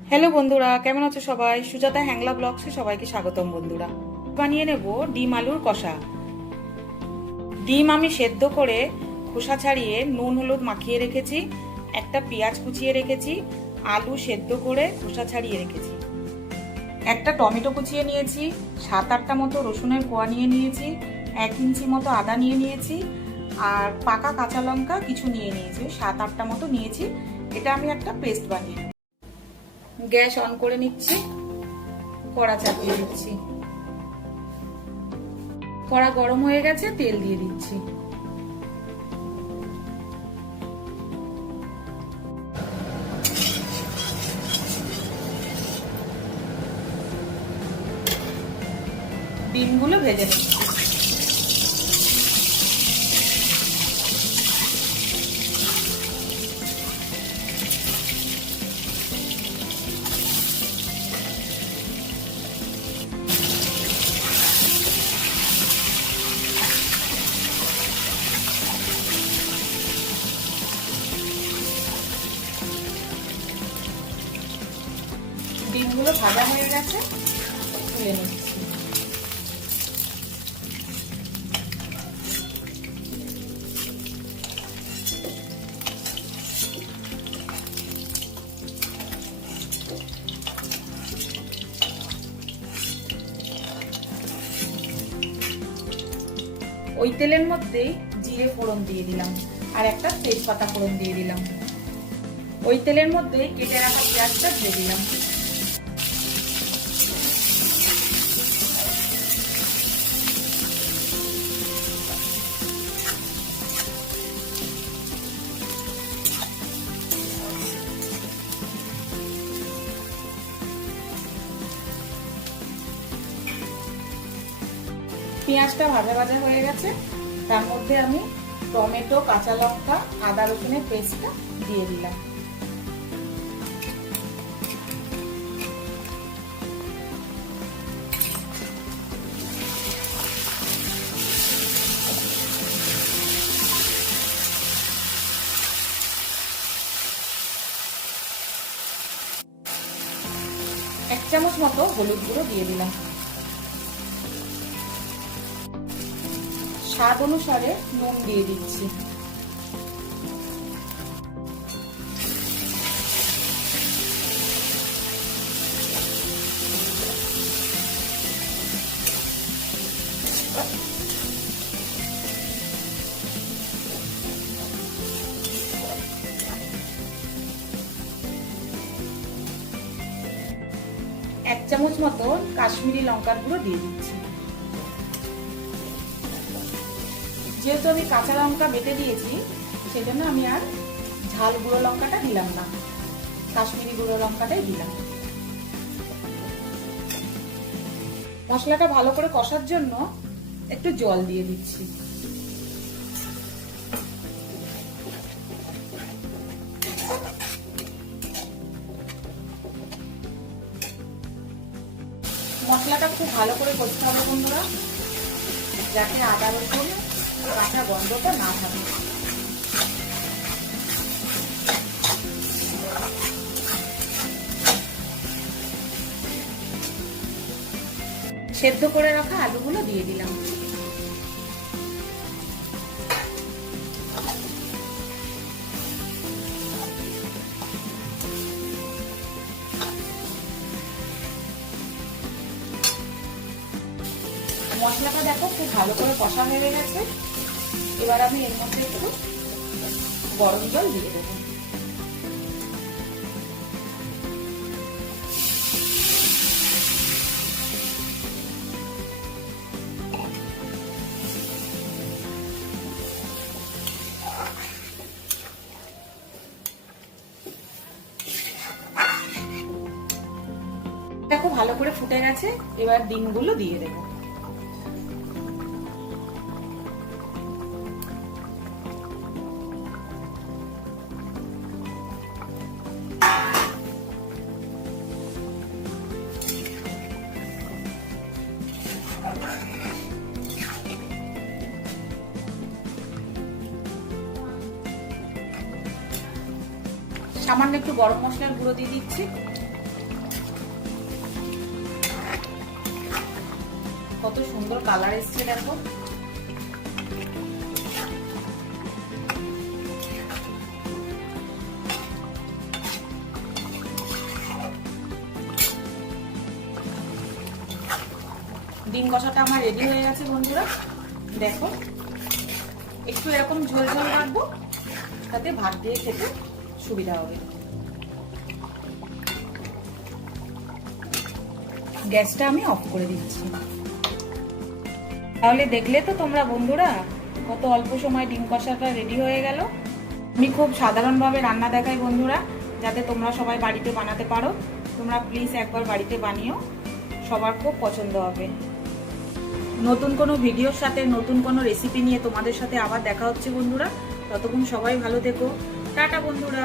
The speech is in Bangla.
হ্যালো বন্ধুরা, কেমন আছো সবাই? সুজাতা হ্যাংলা ব্লগসে সবাইকে স্বাগতম বন্ধুরা। বানিয়ে নেব ডিম আলুর কষা। ডিম আমি সেদ্ধ করে খোসা ছাড়িয়ে নুন হলুদ মাখিয়ে রেখেছি, একটা পেঁয়াজ কুচিয়ে রেখেছি, আলু সেদ্ধ করে খোসা ছাড়িয়ে রেখেছি, একটা টমেটো কুচিয়ে নিয়েছি, 7-8টা মতো রসুনের কোয়া নিয়ে নিয়েছি, 1 ইঞ্চি মতো আদা নিয়ে নিয়েছি, আর পাকা কাঁচা লঙ্কা কিছু নিয়ে নিয়েছি, 7-8টা মতো নিয়েছি। এটা আমি একটা পেস্ট বানিয়ে নেব। গ্যাস অন করে নিচ্ছি, কড়া চাপিয়ে দিচ্ছি, কড়া গরম হয়ে গেছে, তেল দিয়ে দিচ্ছি। ডিমগুলো ভেজে নিচ্ছি। ডিমগুলো ভাজা হয়ে গেছে, তুলে নিচ্ছি। ওই তেলের মধ্যেই জিরে ফোড়ন দিয়ে দিলাম, আর একটা তেজপাতা ফোড়ন দিয়ে দিলাম। ওই তেলের মধ্যে কেটে রাখা পেঁয়াজটা দিয়ে দিলাম। পেঁয়াজটা ভাজা ভাজা হয়ে গেছে, তার মধ্যে আমি টমেটো, কাঁচা লঙ্কা, আদা রসুনের পেস্টটা দিয়ে দিলাম। এক চামচ মতো হলুদ গুঁড়ো দিয়ে দিলাম। স্বাদ অনুসারে নুন দিয়ে দিচ্ছি। এক চামচ মতো কাশ্মীরি লঙ্কার গুঁড়ো দিয়ে দিচ্ছি। যেহেতু আমি কাঁচা লঙ্কা বেটে দিয়েছি, সেজন্য আমি আর ঝাল গুঁড়ো লঙ্কাটা দিলাম না, কাশ্মীরি গুঁড়ো লঙ্কাটাই দিলাম। মশলাটা ভালো করে কষার জন্য একটু জল দিয়ে দিচ্ছি। মশলাটা খুব ভালো করে কষতে হবে বন্ধুরা, যাতে আদা রসুন কাঁচা গন্ধটা না থাকে। সেদ্ধ করে রাখা আলুগুলো দিয়ে দিলাম। মশলাটা দেখো খুব ভালো করে কষা হয়ে গেছে। এবার আমি এর মধ্যে একটু গরম জল দিয়ে দেবো। দেখো ভালো করে ফুটে গেছে, এবার ডিমগুলো দিয়ে দেবো। সামান্য একটু গরম মশলার গুঁড়ো দিয়ে দিচ্ছি। কত সুন্দর কালার এসছে দেখো। ডিম কষাটা আমার রেডি হয়ে গেছে বন্ধুরা। দেখো একটু এরকম ঝোল ঝোল রাখবো, তাতে ভাত দিয়ে খেতে সুবিধা হবে। গ্যাসটা আমি অফ করে দিচ্ছি। তাহলে দেখলে তো তোমরা বন্ধুরা, কত অল্প সময় ডিম কষাটা রেডি হয়ে গেল। আমি খুব সাধারণভাবে রান্না দেখাই বন্ধুরা, যাতে তোমরা সবাই বাড়িতে বানাতে পারো। তোমরা প্লিজ একবার বাড়িতে বানিও, সবার খুব পছন্দ হবে। নতুন কোনো ভিডিওর সাথে নতুন কোনো রেসিপি নিয়ে তোমাদের সাথে আবার দেখা হচ্ছে বন্ধুরা। ততক্ষণ সবাই ভালো থেকো। টাটা বন্ধুরা।